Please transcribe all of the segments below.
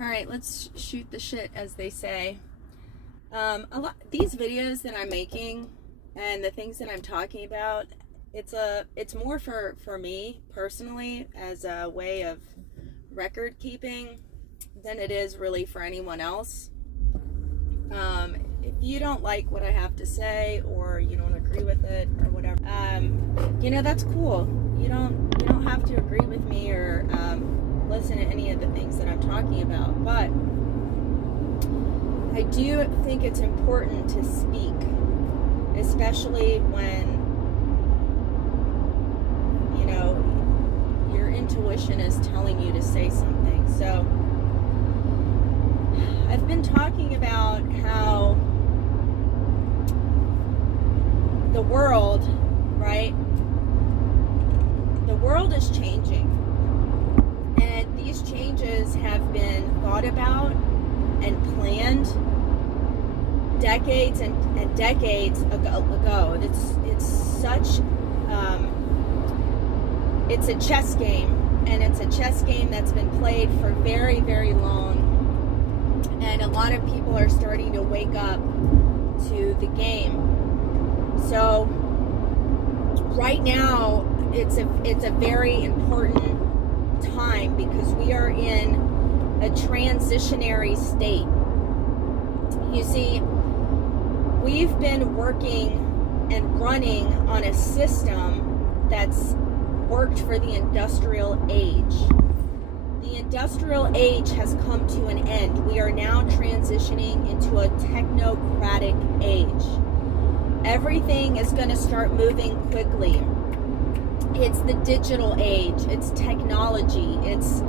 All right, let's shoot the shit, as they say. These videos that I'm making and the things that I'm talking about, it's more for me personally as a way of record keeping than it is really for anyone else. If you don't like what I have to say or you don't agree with it or whatever, that's cool. You don't have to agree with me or listen to any of the things that I'm talking about, but I do think it's important to speak, especially when your intuition is telling you to say something. So I've been talking about how the world, right? The world is changing. And these changes have been thought about and planned decades and decades ago. It's such it's a chess game, and it's a chess game that's been played for very, very long. And a lot of people are starting to wake up to the game. So right now it's a very important time because we are in a transitionary state. You see, we've been working and running on a system that's worked for the industrial age. The industrial age has come to an end. We are now transitioning into a technocratic age. Everything is going to start moving quickly. It's the digital age. It's technology. It's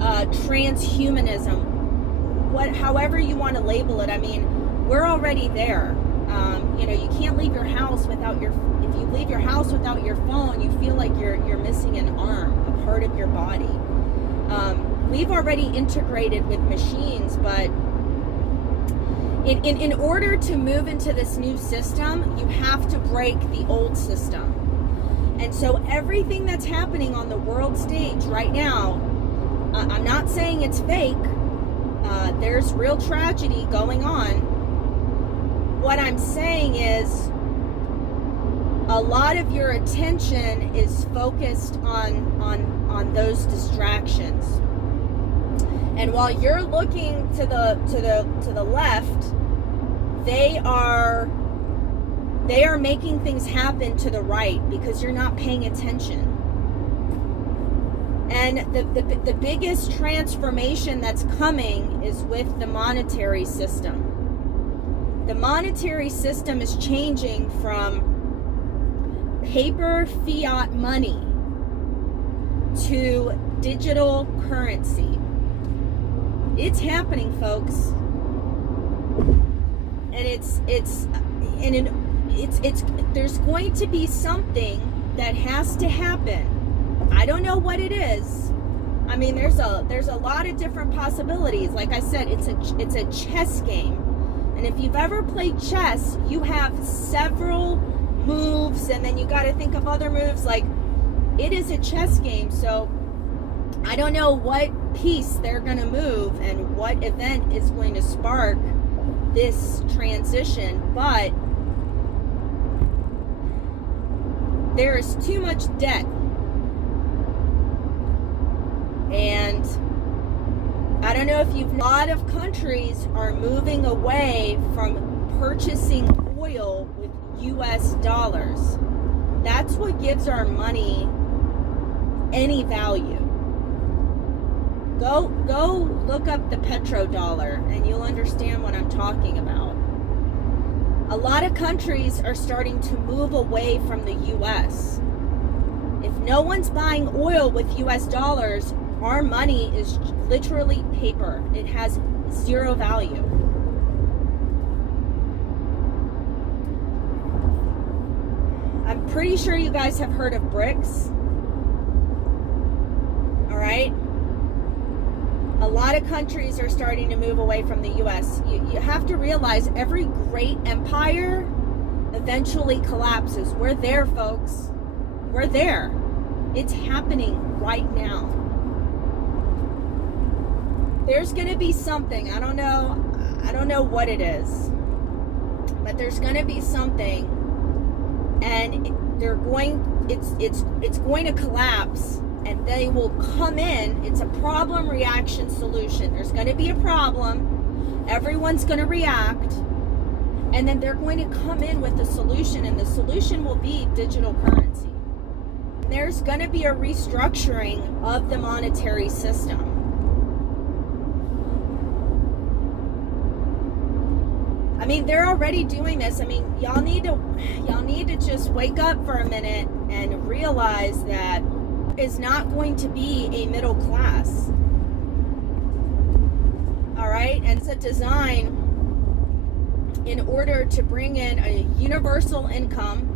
transhumanism. However you want to label it. I mean, we're already there. You can't leave your house without if you leave your house without your phone, you feel like you're missing an arm, a part of your body. We've already integrated with machines, but in order to move into this new system, you have to break the old system. And so everything that's happening on the world stage right now, I'm not saying it's fake. There's real tragedy going on. What I'm saying is a lot of your attention is focused on those distractions. And while you're looking to the left, they are making things happen to the right because you're not paying attention. And the biggest transformation that's coming is with the monetary system. The monetary system is changing from paper fiat money to digital currency. It's happening, folks. And there's going to be something that has to happen. I don't know what it is. I mean, there's a lot of different possibilities. Like I said, it's a chess game. And if you've ever played chess, you have several moves, and then you got to think of other moves. Like, it is a chess game. So I don't know what piece they're going to move and what event is going to spark this transition, but there is too much debt. And I don't know if a lot of countries are moving away from purchasing oil with US dollars. That's what gives our money any value. Go look up the petrodollar and you'll understand what I'm talking about. A lot of countries are starting to move away from the US. If no one's buying oil with US dollars, our money is literally paper. It has zero value. I'm pretty sure you guys have heard of BRICS. All right? A lot of countries are starting to move away from the US. You have to realize every great empire eventually collapses. We're there, folks. We're there. It's happening right now. there's going to be something. I don't know what it is, but there's going to be something, and it's going to collapse, and they will come in. It's a problem reaction solution. There's going to be a problem. Everyone's going to react, and then they're going to come in with a solution, and the solution will be digital currency. There's going to be a restructuring of the monetary system. I mean, they're already doing this. I mean, y'all need to just wake up for a minute and realize that is not going to be a middle class. All right? And it's a design in order to bring in a universal income,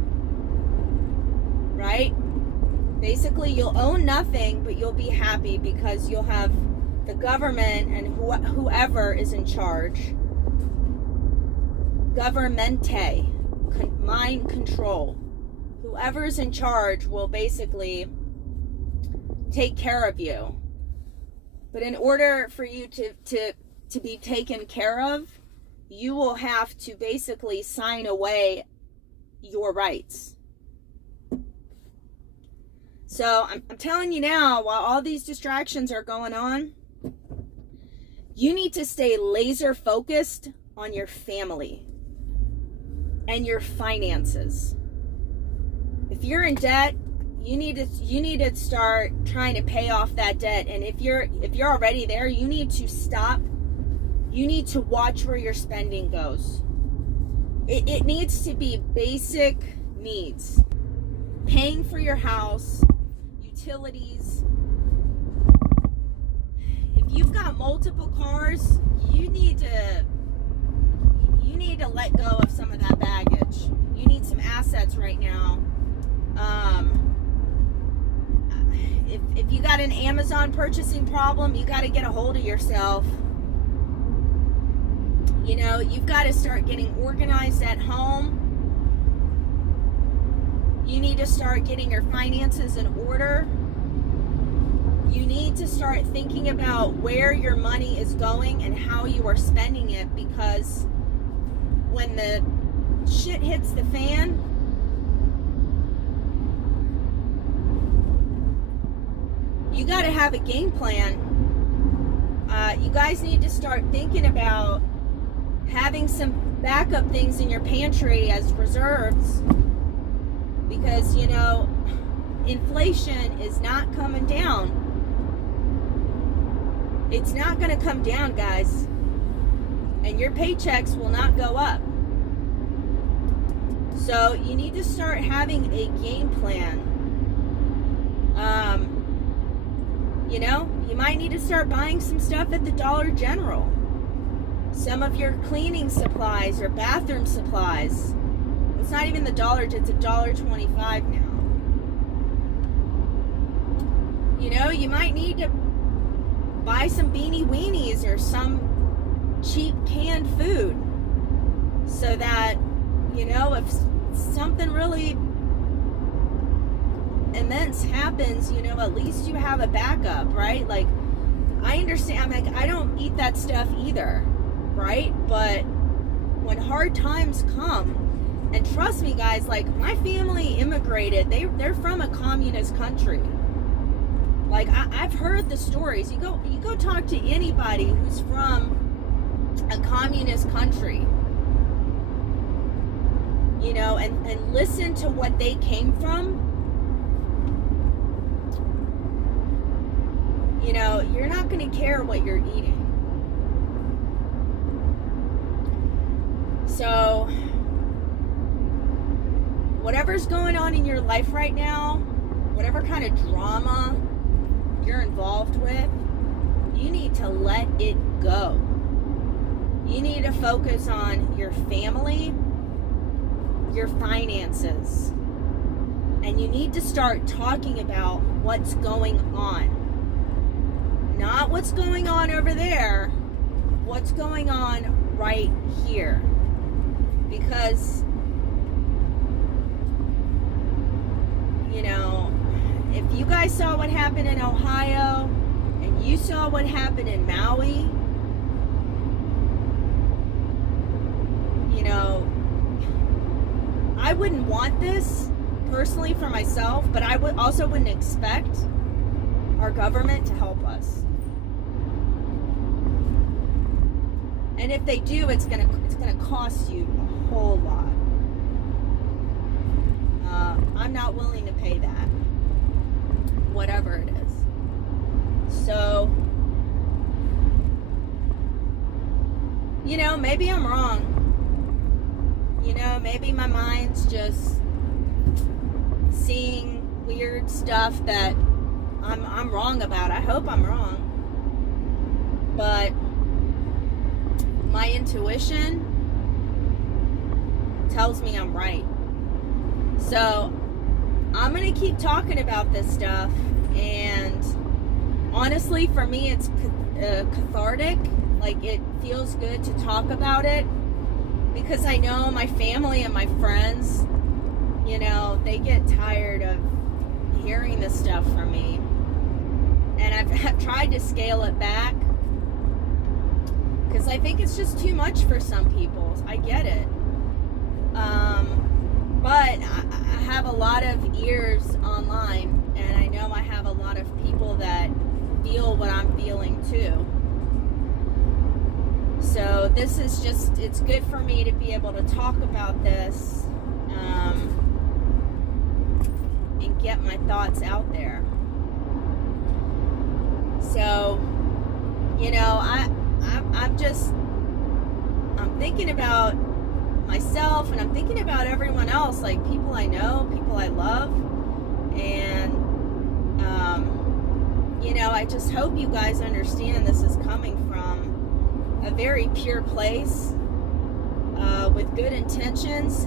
right? Basically, you'll own nothing, but you'll be happy because you'll have the government and whoever is in charge. Governmente, mind control. Whoever's in charge will basically take care of you. But in order for you to be taken care of, you will have to basically sign away your rights. So I'm telling you now, while all these distractions are going on, you need to stay laser focused on your family and your finances. If you're in debt, you need to start trying to pay off that debt. And if you're already there, you need to stop. You need to watch where your spending goes. It needs to be basic needs. Paying for your house, utilities. If you've got multiple cars, you need to let go of some of that baggage. You need some assets right now. If you got an Amazon purchasing problem, you got to get a hold of yourself. You know, you've got to start getting organized at home. You need to start getting your finances in order. You need to start thinking about where your money is going and how you are spending it, because when the shit hits the fan, you got to have a game plan. You guys need to start thinking about having some backup things in your pantry as reserves, because, you know, inflation is not coming down. It's not going to come down, guys. And your paychecks will not go up. So you need to start having a game plan. You know, you might need to start buying some stuff at the Dollar General. Some of your cleaning supplies or bathroom supplies. It's not even the dollar, it's $1.25 now. You know, you might need to buy some beanie weenies or some cheap canned food, so that, you know, if something really immense happens, you know, at least you have a backup, right? Like, I understand, like, I don't eat that stuff either, right? But when hard times come, and trust me, guys, like, my family immigrated, they're from a communist country. Like, I've heard the stories. You go talk to anybody who's from a communist country, you know, and listen to what they came from. You know, you're not going to care what you're eating. So, whatever's going on in your life right now, whatever kind of drama you're involved with, you need to let it go. You need to focus on your family, your finances, and you need to start talking about what's going on. Not what's going on over there, what's going on right here. Because, you know, if you guys saw what happened in Ohio and You saw what happened in Maui. You know, I wouldn't want this personally for myself, but I wouldn't expect our government to help us. And if they do, it's gonna cost you a whole lot. I'm not willing to pay that, whatever it is. So, you know, maybe I'm wrong. You know, maybe my mind's just seeing weird stuff that I'm wrong about. I hope I'm wrong. But my intuition tells me I'm right. So I'm going to keep talking about this stuff. And honestly, for me, it's cathartic. Like, it feels good to talk about it. Because I know my family and my friends, you know, they get tired of hearing this stuff from me. And I've tried to scale it back. Because I think it's just too much for some people. I get it. But I have a lot of ears online. And I know I have a lot of people that feel what I'm feeling too. So this is just, it's good for me to be able to talk about this and get my thoughts out there. So, you know, I'm thinking about myself, and I'm thinking about everyone else, like people I know, people I love, and you know, I just hope you guys understand this is coming from a very pure place, with good intentions.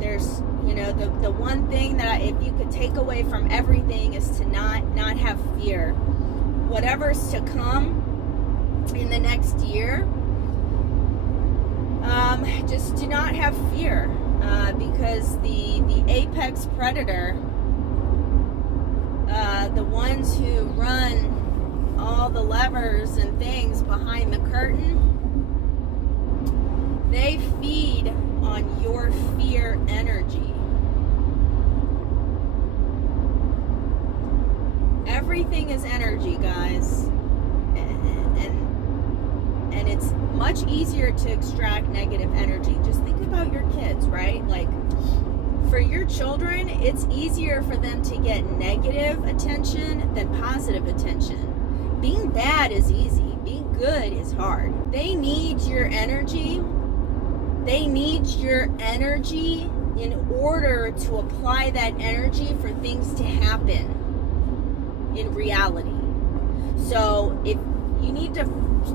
There's, you know, the one thing that if you could take away from everything is to not have fear. Whatever's to come in the next year, just do not have fear, because the apex predator, the ones who run all the levers and things behind the curtain, they feed on your fear energy. Everything is energy, guys. And it's much easier to extract negative energy. Just think about your kids, right? Like, for your children, it's easier for them to get negative attention than positive attention. Being bad is easy. Being good is hard. They need your energy. They need your energy in order to apply that energy for things to happen in reality. So if you need to,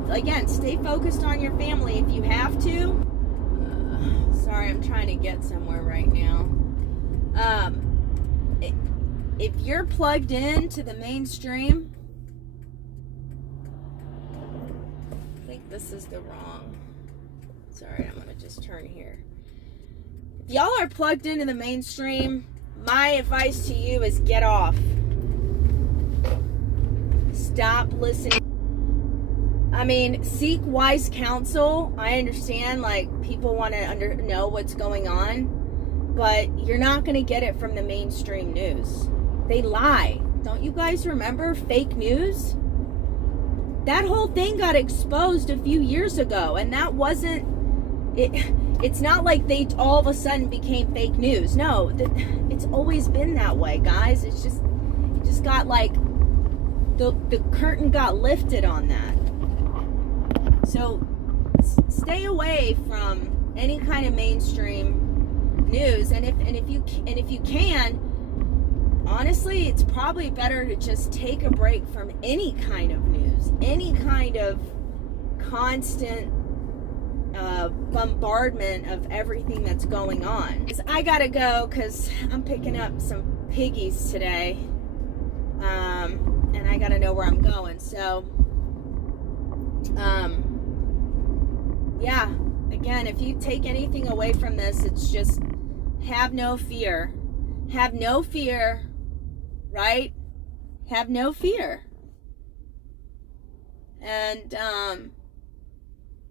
again, stay focused on your family if you have to. Sorry, I'm trying to get somewhere right now. If you're plugged in to the mainstream, I think this is the wrong. Sorry, I'm gonna just turn here. If y'all are plugged into the mainstream, my advice to you is get off. Stop listening. I mean, seek wise counsel. I understand, like, people want to know what's going on, but you're not going to get it from the mainstream news. They lie. Don't you guys remember fake news? That whole thing got exposed a few years ago, and that wasn't it. It's not like they all of a sudden became fake news. No, it's always been that way, guys. It just got, like, the curtain got lifted on that. So stay away from any kind of mainstream news, and if you can, honestly, it's probably better to just take a break from any kind of news, any kind of constant bombardment of everything that's going on. I gotta go because I'm picking up some piggies today, and I gotta know where I'm going. So yeah, again, if you take anything away from this, it's just have no fear. Have no fear, right? Have no fear. And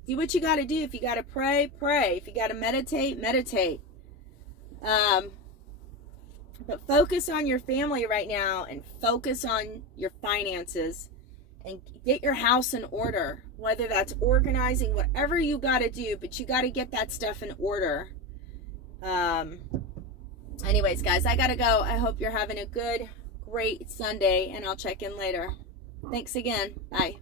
do what you got to do. If you got to pray, pray. If you got to meditate, meditate. But focus on your family right now, and focus on your finances, and get your house in order. Whether that's organizing, whatever you got to do, but you got to get that stuff in order. Anyways, guys, I got to go. I hope you're having a good, great Sunday, and I'll check in later. Thanks again. Bye.